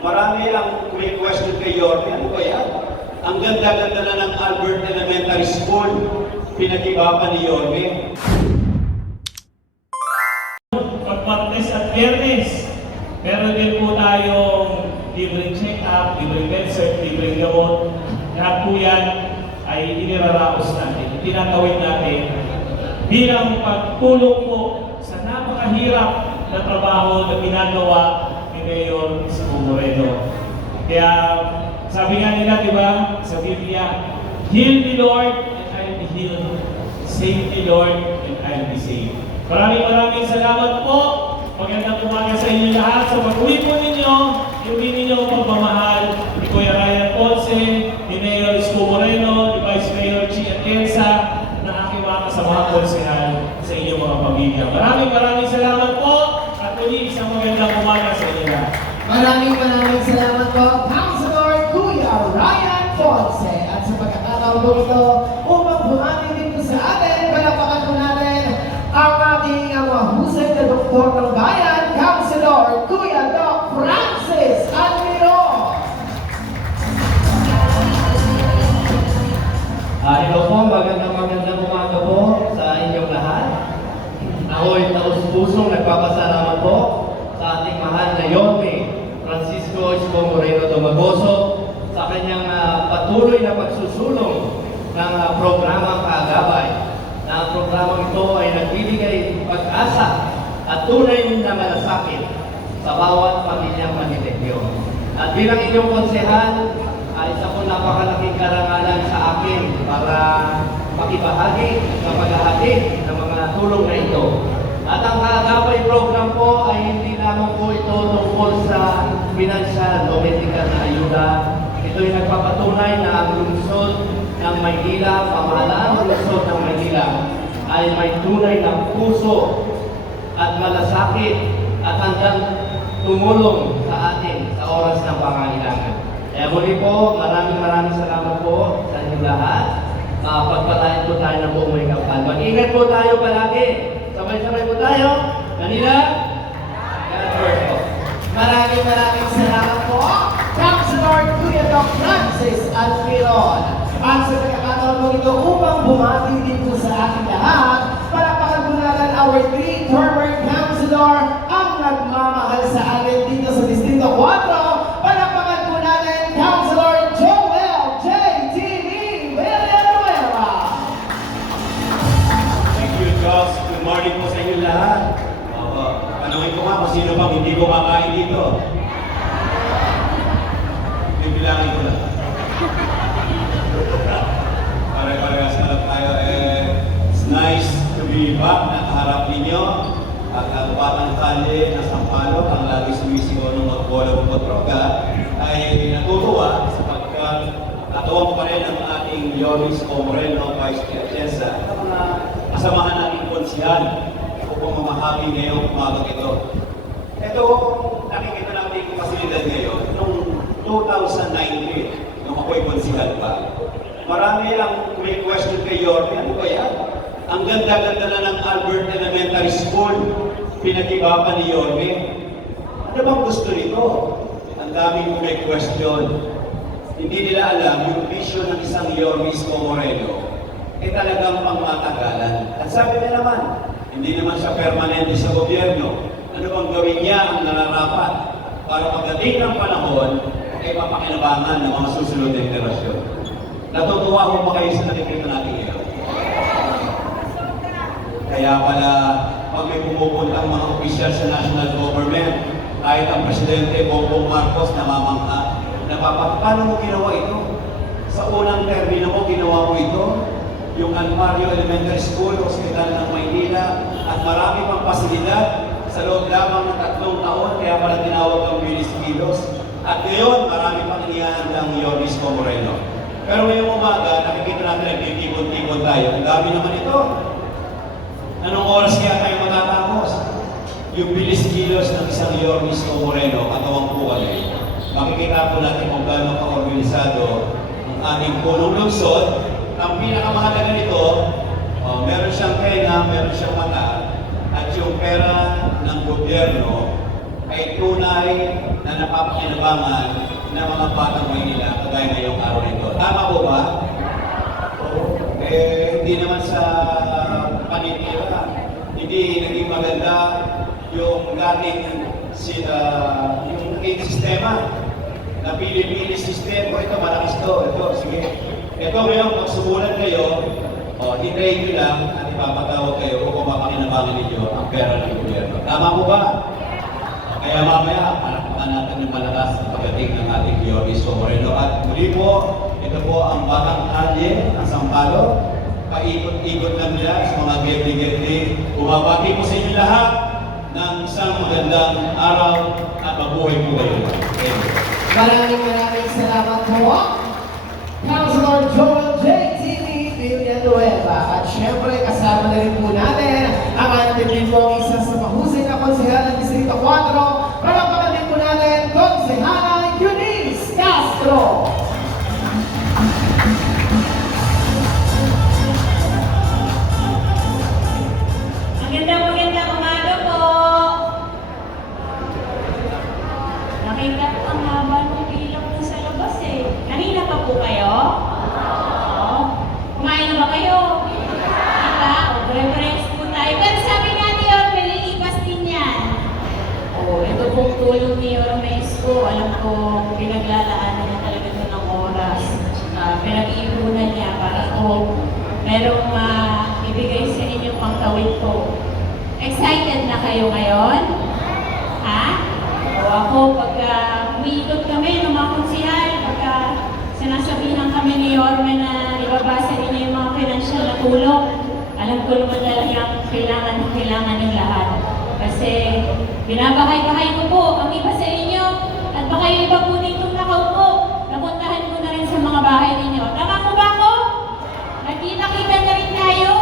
Marami ang may question kay Yorme. Ano ba yan? Ang ganda-ganda na ng Albert Elementary School. Pinag-iba pa ni Yorme. Pag-Martes at Biyernes, meron din po tayong libreng check-up, libreng med-cert, libreng gamot. Lahat po yan ay iniraraos natin, tinatawid natin bilang pagtulong po sa napakahirap na trabaho na ginagawa ni Mayor Isko Moreno. Kaya sabi nga nila, di ba, sa Biblia, heal me Lord and I'll be healed. Save me Lord and I'll be saved. Maraming salamat po. Magandang umaga sa inyo lahat. Sa pag-uwi po ninyo, hindi ninyo pagmamahal ni Kuya Ryan Ponce, ni Mayor Isko Moreno, ni Vice Mayor Chi Atienza, na aking mga kasamang konsehal sa inyong mga pamilya. Maraming salamat po at muli isang magandang umaga sa inyo lahat. Maraming salamat po, Councilor Kuya Ryan Ponce. At sa pagkakataon po ito, upang bumati din po sa atin, palapakan po natin ang ating mahusay na doktor ng bayan, Councilor Kuya Doc Francis Almiro. Hello po, magandang umaga po sa inyong lahat. Ako'y taus-pusong nagpapasalamat po sa ating mahal na Yorme Francisco Isko Moreno Domagoso sa kanyang patuloy na pagsusulong ng programang Kaagapay. Na ang programang ito ay nagbibigay pag-asa at tunay na malasakit sa bawat pamilyang Manilegyo. At bilang inyong konsehal, ay isa po napakalaking karangalan sa akin para makibahagi sa paghahatid ng mga tulong na ito. At ang Kaagapay program po ay hindi lamang po ito tungkol sa pinansyal o medikal na ayuda. Ito ay nagpapatunay na ang lungsod ng Maynila, pamahalaang lungsod ng Maynila, ay may tunay na puso at malasakit at handang tumulong sa atin sa oras ng pangangailangan. Kaya muli po, maraming salamat po sa inyong lahat. Pagpalain po tayo ng buong may kapal. Mag-ingat po tayo palagi. Sabay-sabay po tayo. Manila, God first po. Maraming salamat po, Councilor Kuya Doc Francis Almiro. At sa pagkakataon po ito, upang bumati din po sa ating lahat, palapakan po natin our 3 former councilor ang nagmamahal sa atin dito sa Distrito 4. Palapakan po natin Councilor Joel J.T.V. Villanueva. Thank you, Joss. Good morning po sa inyo lahat. Panawin ko nga kung sino pang hindi ko makain dito. Bibilangin ko lang. Pare-parehas na lang tayo. It's nice to be back. Nakaharap ninyo. At ang batang kalye na Sampalo, ang lagi sumisigaw ng magbola o magdroga, ay natutuwa sapagkat natuwang pa rin ang ating Yorme Isko Moreno, Vice Atienza, at mga kasamahan nating konsehal upang mamahagi ngayong umagang ito. Ito, nakikita natin yung pasilidad ngayon noong 2019, nung ako'y konsehal pa. Marami ang may question kay Yorme. Ano ba yan? Ang ganda-ganda na ng Albert Elementary School. Pinag-iba pa ni Yorme. Ano bang gusto nito? Ang daming may question. Hindi nila alam yung vision ng isang Yorme Isko Moreno talagang pangmatagalan. At sabi niya naman, hindi naman siya permanente sa gobyerno. Ano bang gawin niya ang nararapat para pagdating ng panahon ay mapakinabangan ng mga susunod na henerasyon. Natutuwa ko pa kayo sa nakikita natin ngayon. Kaya pala, pag may pumupuntang mga opisyal sa national government, kahit ang Presidente Bongbong Marcos namamangha, paano mo ginawa ito? Sa unang termino mo, ginawa mo ito? Yung Almario Elementary School, Hospital ng Maynila, at marami pang pasilidad sa loob lamang ng 3 taon, kaya pala tinawag ang Bilis Kilos. At ngayon, marami pang inihahan ng Yorme Isko Moreno. Pero ngayong umaga, nakikita natin nagtitikot-tikot tayo. Ang dami naman ito. Anong oras kaya tayo matatapos? Yung Bilis Kilos ng isang Yorme Isko Moreno, katawang po kami. Makikita po natin kung gaano ka-organisado ang ating punong lungsod. Ang pinakamahalaga nito, meron siyang tenga, meron siyang mata, at yung pera ng gobyerno ay tunay na napapakinabangan ng mga batang Maynila kagaya ngayong araw nito. Tama po ba? Oo. Hindi naman sa panitira, hindi naging maganda yung dating yung naging sistema na pili-pili system. Ito, malakas to. Ito, sige. Ito ngayon, pag sumulan kayo, hintayin nyo lang at ipapatawag kayo kung mapakinabangan ninyo ang pera ng gobyerno. Tama po ba? Kaya mamaya, palakpakan natin yung malakas sa pagdating ng ating Yorme Isko Moreno. At muli po, ito po ang batang kalye ng Sampalo. Paikot-ikot lang nila sa mga gebli-gebli. Bumabati po sa inyo lahat ng isang magandang araw at mabuhay po kayo. Thank you. Maraming salamat po, Councilor Joel J. T.V. Villanueva. At syempre, kasama na rin po natin ang ating po isa sa mahusay na konsehal ng Distrito 4. Palakpakan din po natin, Konsehala Eunice Castro. Magandang umaga po. Nakita ko ang haba ng ilaw po sa labas eh. Kanina pa po kayo? Oo. Kumain na ba kayo? Kita? O, preference po tayo. Pero sabi nga ni Yorme, lilipas din yan. O, ito pong tulong ni Yorme Isko. Alam ko, pinaglalaanan niya talaga ito ng oras. Pinag-iipunan niya para po merong ibigay sa inyo pang tawid po. Excited na kayo ngayon? Ha? O ako, pagka umiikot kami ng mga konsihal, pagka sinasabihan kami ni Yorme na ibabasa ninyo yung mga financial na tulong, alam ko naman talagang kailangan yung lahat. Kasi binabahay-bahay ko po ang iba sa inyo at baka yung iba po ditong nakaupo, napuntahan ko na rin sa mga bahay ninyo. Tama po ba ako? Nagkita-kita na rin tayo?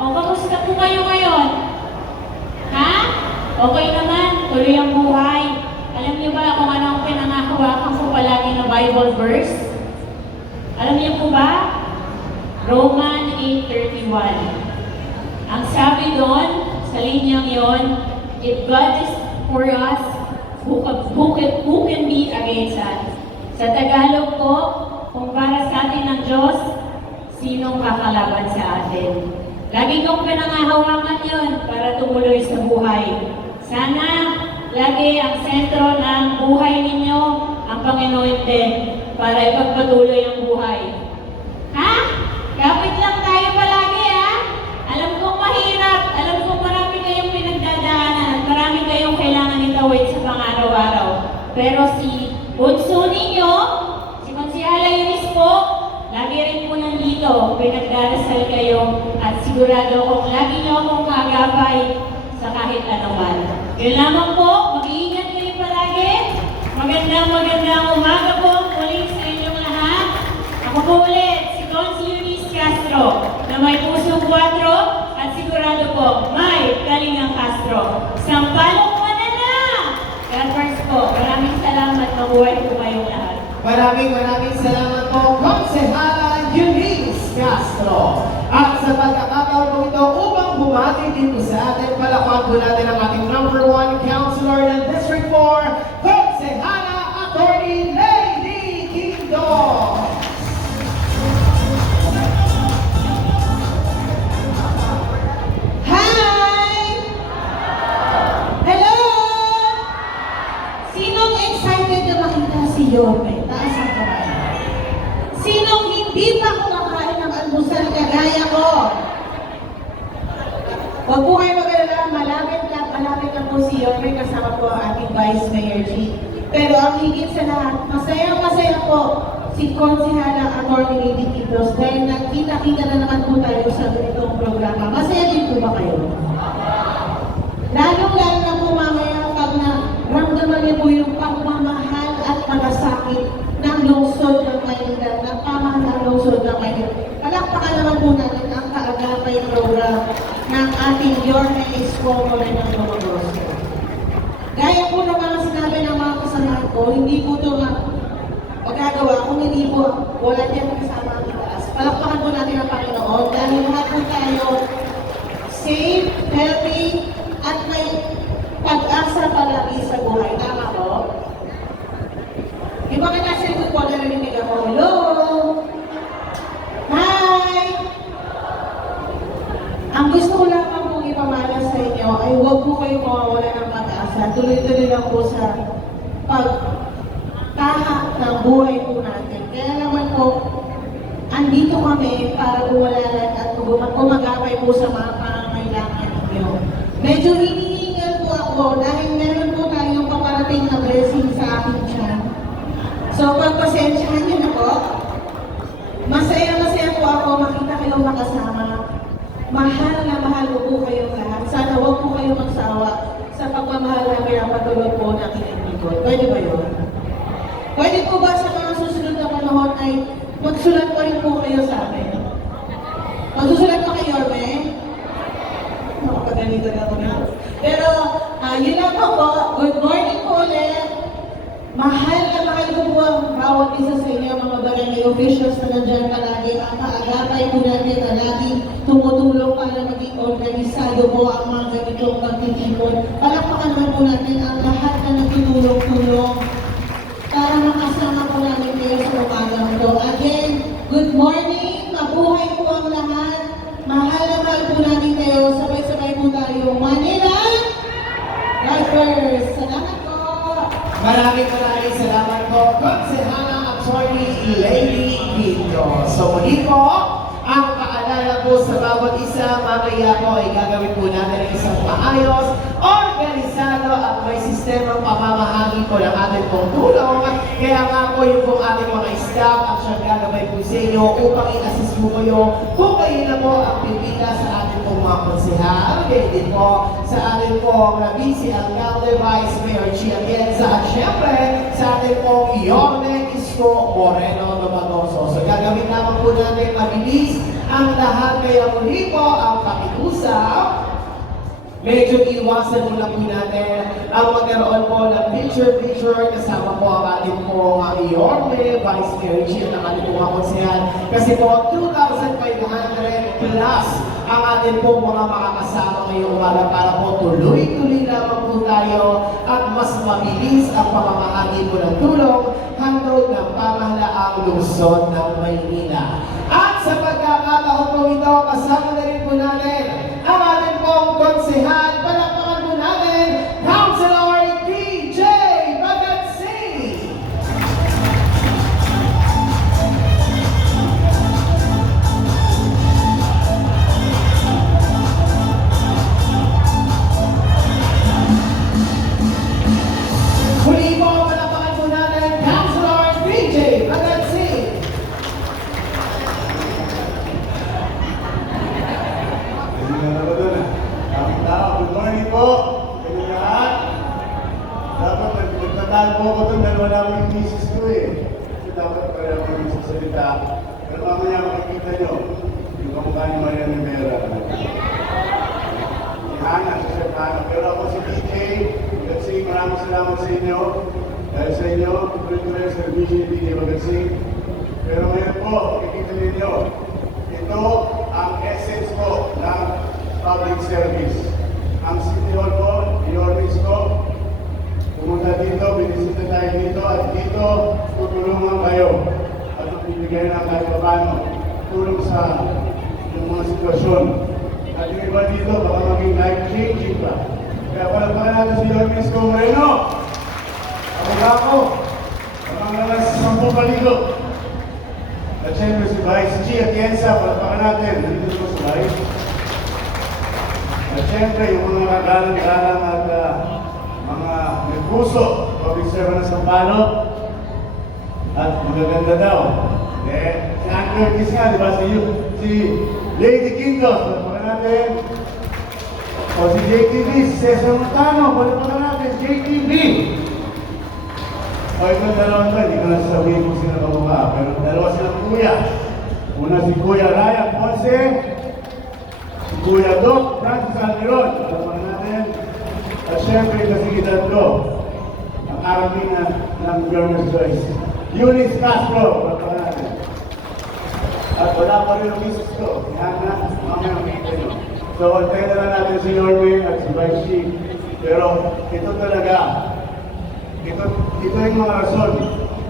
O, kamusta po kayo ngayon? Ha? Okay naman, tuloy ang buhay. Alam niyo ba kung ano ang pinangahawakan ko palagi na Bible verse? Alam niyo po ba? Roman 8:31. Ang sabi doon, sa linyang yon, if God is for us, who can be against us? Sa Tagalog po, kung para sa atin ng Diyos, sinong kakalaban sa atin? Lagi kong pinangahawakan yon para tumuloy sa buhay. Sana lagi ang sentro ng buhay ninyo ang Panginoon din para ipagpatuloy ang buhay. Ha? Kapit lang tayo palagi ha? Alam kong mahirap, alam kong marami kayong pinagdadaanan, marami kayong kailangan itawid sa pang-araw-araw. Pero si bunso ninyo, si Konsehala Eunice po, lagi rin po nandito, pinagdarasal kayo at sigurado akong lagi niyo akong kagabay sa kahit anuman. Yun lamang po, mag-iingat kayo palagi. Magandang umaga po muli sa inyong lahat. Ako po ulit, si Consi Eunice Castro, na may pusong 4 at sigurado po, may Kalingang Castro. Sampalok Manana! God bless po. Maraming salamat. Mabuhay po kayong lahat. Maraming salamat po, Konsehala Eunice Castro. At sa pagkakataon po ito, upang bumati dito sa atin, palakpakan po natin ang ating number 1 Councilor ng District 4, Konsehala Attorney Lady Quinto. Hi! Hello! Sinong excited na makita si Yorme? Taas ang kamay. Sinong hindi pa kumakain ng almusal kagaya ko? Huwag po kayo mag-alala, malapit lang po si Yorme kasama po ang ating Vice Mayor G. Pero ang higit sa lahat, masaya po si Konsehala Attorney Lady Quintos dahil nagkita-kita na naman po tayo sa ganitong programa. Masaya din po ba kayo? Lalong-lalo na po mamaya pag naramdaman niyo po yung pagmamahal at malasakit ng lungsod ng Maynila, ng pamahal ng lungsod ng Maynila. Palakpakan naman po natin ang kaagapay program ng ating Yorme Isko Moreno Domingos. Gaya po ng mga sinabi ng mga kasamahan ko, hindi po ito magagawa kung hindi po wala dyan kasama ang itaas. Palakpakan po natin ang Panginoon dahil lahat po tayo safe, healthy, at may pag-asa palagi sa buhay. Yung mga nasa likod po, narinig ako, hello? Hi! Ang gusto ko lamang pong ipamana sa inyo ay huwag po kayong mawawala ng pag-asa. Tuloy-tuloy lang po sa pagtahak ng buhay po natin. Kaya naman po, andito kami para buwalalan at gumagapay po sa mga pangangailangan ninyo. Medyo hinihingal po ako dahil meron po tayong paparating na blessing sa akin dyan. So, pagpasensyahan niyo na po. Masaya-masaya po ako makita kayong makasama. Mahal na mahal ko po kayong lahat. Sana huwag po kayong magsawa sa pagmamahal na pinapatulog po ng inyong likod. Pwede ba yun? Pwede po ba sa mga susunod na panahon ay magsulat pa rin po kayo sa amin? Magsusulat pa kayo, Orme? Nakapagalitan na ako na. Pero, yun lang po. Good morning po ulit. Mahal na mahal ko po ang bawat isa sa inyo, mga barangay officials na nandyan palagi. Ang kaagapay po natin na laging tumutulong para maging organisado po ang mga ganitong pagtitipon. Palakpakan naman po natin ang lahat na nagtutulong-tulong para makasama po namin kayo sa umagang ito. Again, good morning, mabuhay po ang lahat. Mahal na mahal po natin kayo. Sabay-sabay po tayo. Manila Lifers! Salamat po! Maraming salamat po, Konsehala Attorney Lady Quinto. So muli po, ang paalala po sa bawat isa, mamaya po ay gagawin po natin ang isang maayos, organisado at may sistemang pamamahagi po ng ating pong tulong. Kaya nga po yung pong ating mga staff ang siyang gagawin po sa inyo upang i-assist po kayo kung kayo na po ang pipila sa ating pong mga konsehal. Kaya din po sa ating pong Vice Alcalde, Vice Mayor Chia Atienza at syempre sa ating pong Yorme Isko Moreno Lumanoso. So gagawin naman po natin mabilis ang lahat, kaya muli po ang pakiusap. Medyo iwasan muna po natin ang magkaroon po ng picture-picture kasama po ang ating po Yorme, Vice Mayor Chia ng ating po mga konsehal. Kasi po 2,500 plus ang ating po mga makakasama ngayong umaga para po tuloy-tuloy lamang po tayo at mas mabilis ang pamamahagi po ng tulong handog ng pamahalaang lungsod ng Maynila. At sa pagkakataon po ito, kasama na rin po natin ang ating pong konsehal. Palakpakan po natin, Councilor DJ Bagatsing! Muli po, palakpakan po natin, Councilor DJ Bagatsing! Good morning po. Kayo lahat. Dapat nagtataan po ako doon dahil wala mo yung misis ko eh. Kasi dapat pala ako yung sasalita. Pero mamaya makikita nyo yung kamukha ni Maria Rivera. Si Hana, si Chef Hana. Pero ako si DJ. Kasi maraming salamat sa inyo. Dahil sa inyo, tuloy-tuloy ang servisyo ni DJ Bagatsing. Pero ngayon po, makikita ninyo, ito ang essence po ng public service. Ang City Hall po, i-organize ko, pumunta dito, binisita tayo dito, at dito tutulungan kayo. At bibigyan na kahit paano tulong sa yung mga sitwasyon. At yung iba dito, baka maging life-changing pa. Kaya palagpakan natin si Yorme Isko Moreno. Ako, ang mga nasa 10 paligo. At syempre si Vice Chia Atienza, palagpakan natin. Nandito po si Vice. At syempre, yung mga galang-galang at mga may puso, public servant ng Sampalo, at magaganda daw. Si Ann Curtis nga, di ba? Si Lady Quintos, palapakan natin. O si JTV, si Cesar Montano, palapakan natin, JTV. O itong dalawang ba, hindi ko nasasabihin kung sino kamukha, pero dalawa silang kuya. Una si Kuya Ryan Ponce, Kuya Doc Francis Almiron, palapakan natin. At syempre, kasigidad ko, ang army ng Governor's Choice. Eunice Castro, palapakan natin. At wala pa rin ang misis ko. Yan na, mamaya makikita nyo. So, antayin na lang natin si Norway at si Vice Chief. Pero ito talaga, ito yung mga rason.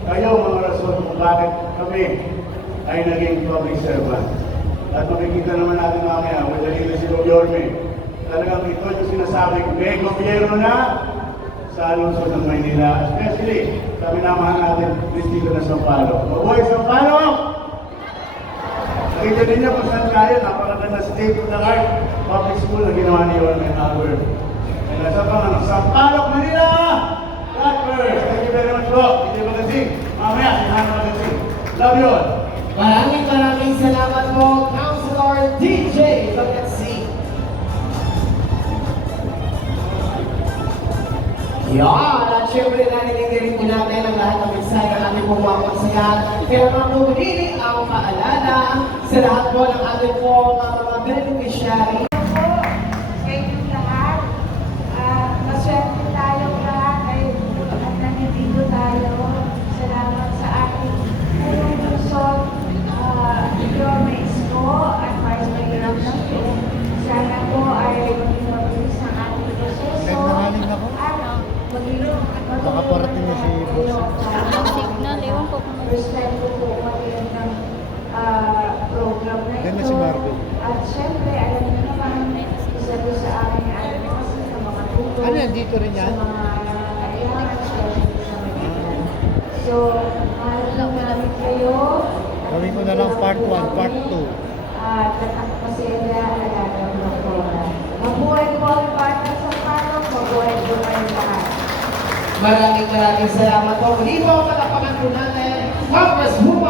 Kayo bakit kami ay naging public servant. At makikita naman natin mamaya, with the leadership of Yorme, talagang ito yung sinasabing may gobyerno na sa lungsod ng Maynila, especially sa minamahal natin distrito ng Sampaloc. Mabuhay Sampaloc! Nakita ninyo kung saan tayo, napakaganda state of the art public school na ginawa ni Yorme Albert. And nasa pang Sampaloc, Manila! God first! Thank you very much po. Hindi magasin. Mamaya, sinahan magasin. Love you all! Maraming salamat po, Councilor DJ Pagkatsi. Yan, at syempre narinig rin po natin ang lahat ng mensahe ng ating pong mga konsehan. Kaya mga pumili ang paalala sa lahat po ng ating pong mga beneficiary. Sa inyong lahat, maswerte tayong lahat at nandito tayo. Salamat sa ating punong Luzon, Yorme Isko at Vice Mayor of Luzon. Sana po ay maging mabilis ang ating proseso at Nakaparating na si Boss. signal, ewan ko kung respeto po maging ng program na ito. Yan na si Marvin. At syempre, alam niyo naman, isa doon sa amin ay kasi sa mga tutulong. Ano yan? Dito rin yan? Sa mga nangangailangan, especially sa Manila. So, mahal lang namin kayo. Gawin ko na lang part 1, part 2. At pasensya, alagang doktora. Mabuhay po ang bata sa Sampaloc, mabuhay po kayo lahat. Maraming salamat po. Muli po, palapakan po natin, Congresswoman